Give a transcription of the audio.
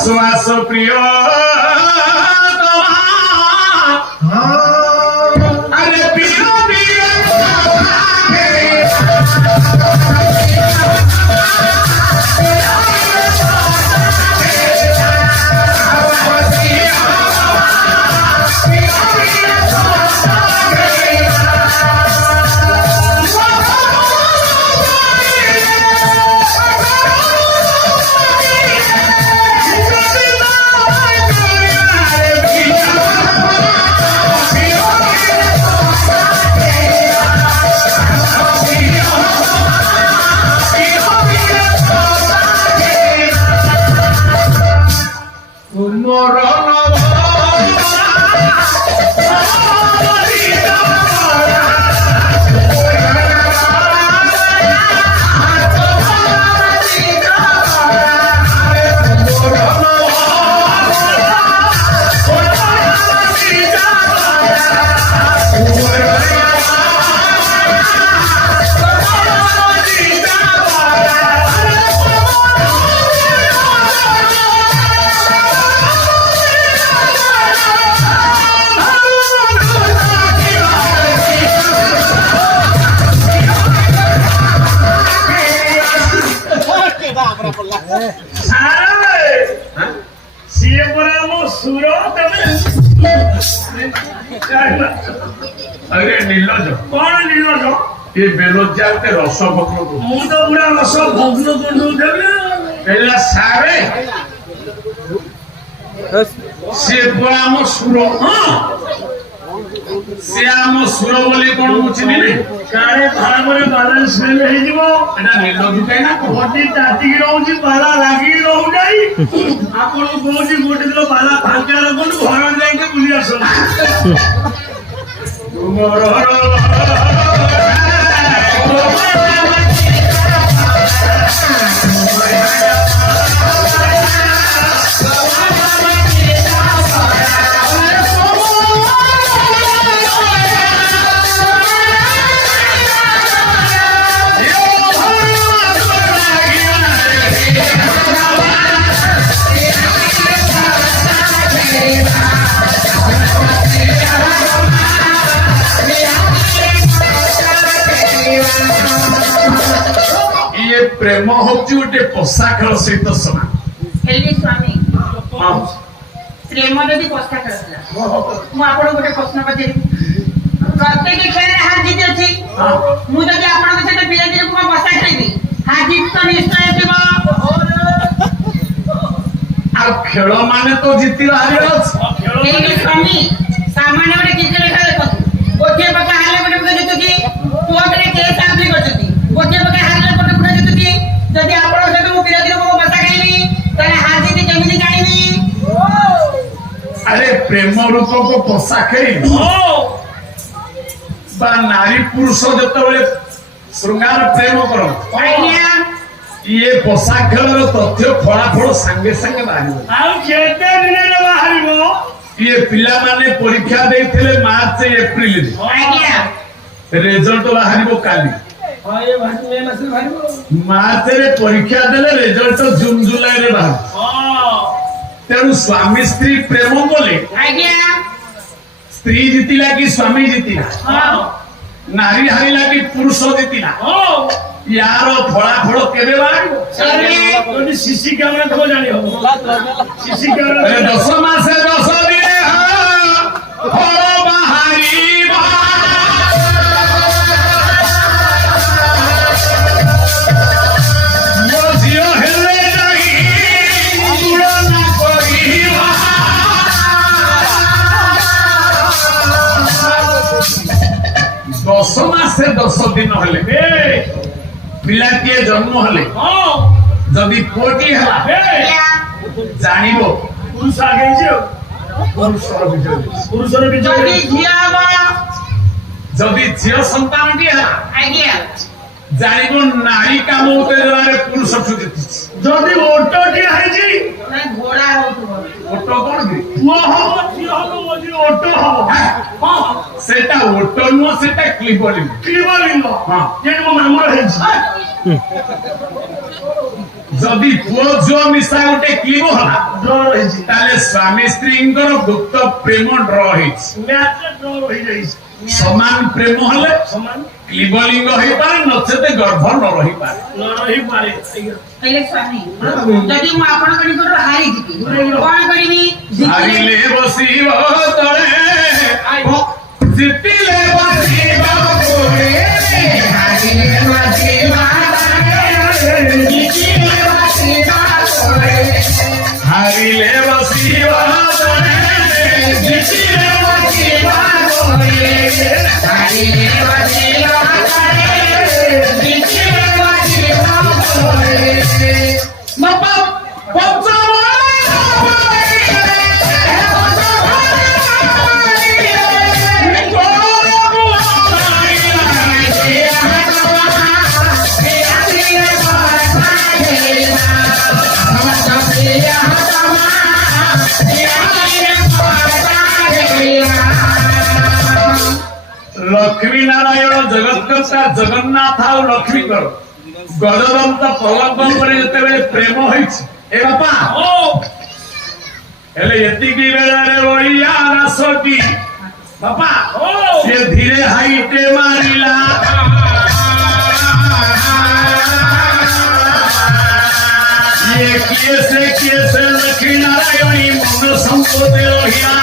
आसो आसो प्रिय अरे प्रिय प्रिय अरे नीलज कौन नीलज ये बेलोजा के रस भग्न को मु तो पूरा रस भग्न को दो देबे एला सारे से हम सुर हां से हम सुर बोली कोन बुझिनी रे सारे भागरे बैलेंस फेल हे जीवो एटा नीलज काई ना बॉडी ताती रहउची बाला लागी रहउ जाई आपण कोजी गोटी दिलो बाला भाग्या लगन घर जाई के बुली आसो प्रेम होची गोटे पोषा खेल सहित समान हेली स्वामी प्रेम जदि पोषा खेल मु आपण गोटे प्रश्न पचारि प्रत्येक खेल हार जीत अछि मु जदि आपण के सहित पिला दिन को पोषा खेलबी हार जीत तो निश्चय थिबो आ खेल माने तो जीती हारि अछि हेली स्वामी सामान्य गोटे क्रिकेट खेल देखो गोटे पका हाले गोटे पका जितुकी कोर्ट रे केस आप्ली करछती गोटे पका हाले गोटे पका जितुकी जदि आपण से मु पिला दिन को पोषा खेलबी तने हार जीत केमिति जानिबी अरे प्रेम रूप को पोषा खेल बा नारी पुरुष जतबेले श्रृंगार प्रेम करो ये पोषा खेल तथ्य फलाफल संगे संगे बाहर ये पिला माने परीक्षा देथिले मार्च एप्रिल रिजल्ट बाहर काली मार्च रे परीक्षा देले रिजल्ट जून जुलाई रे बाहर तेणु स्वामी स्त्री प्रेम बोले स्त्री जीतिला कि स्वामी जीतिला नारी हारिला कि पुरुष जीतिला यार फलाफल केबे बाहर शिशि कैमरा को जानि हो शिशि कैमरा 10 मासे 10 दिन फल बाहरी दस मासे 10 दिन हेले पिलाटिए जन्म हेले जदि कोटी हला जानिबो पुरुष आगे जे पुरुषर विजय जदि झिया संतान टी हला आज्ञा जानिबो नारी काम होते जरे पुरुष छुटी जदि ओटो टी है जी घोड़ा हो ओटो कोन दी वो हो झिया हो मोजी ओटो हो हां सेटा ओटो नो सेटा क्लिबलिंग हां जे मो मामर है যদি পুଅ ଝିଅ ମିଶା ଗୋଟେ କ୍ଲିବ ହେଲା ଡ୍ର ରହିଛି ତାହେଲେ ସ୍ୱାମୀ ସ୍ତ୍ରୀଙ୍କର ଗୁପ୍ତ ପ୍ରେମ ଡ୍ର ହେଇଛି। ମ୍ୟାଚରେ ଡ୍ର ରହିଯାଇଛି ସମାନ ପ୍ରେମ ହେଲେ ସମାନ କ୍ଲିବଲିଙ୍ଗ ହେଇପାରେ ନଚେତ ଗର୍ଭ ନ ରହିପାରେ। ନ ରହିପାରେ କହିଲେ ସ୍ୱାମୀ ଯଦି ମୁଁ ଆପଣଙ୍କ ନିକଟରୁ ହାରିଯିବି କଣ କରିବି? ହାରିଲେ ବସିବ ତଳେ ଜିତିଲେ ବସିବ କୋଳେ ହାରିଲେ ବସିବ ହାରିଲେ ବସିବ ତଳେ ଜିତିଲେ ବସିବ କୋଳେ ହାରିଲେ ବସିବ ବାପା ଲକ୍ଷ୍ମୀ ନାରାୟଣ ଜଗତକର୍ତ୍ତା ଜଗନ୍ନାଥ ଆଉ ଲକ୍ଷ୍ମୀଙ୍କର ଗଜବନ୍ତ ପଲଙ୍କ ଉପରେ ଯେତେବେଳେ ପ୍ରେମ ହେଇଛି ଏ ବାପା ହେଲେ ଏତିକି ବେଳରେ ବଳିଆ ରାସଟି ବାପା ସେ ଧୀରେ ହାଇଟେ ମାରିଲା କିଏ ସେ ଲକ୍ଷ୍ମୀ ନାରାୟଣୀ ମନ ସମ୍ପତ୍ତି ରହିଲା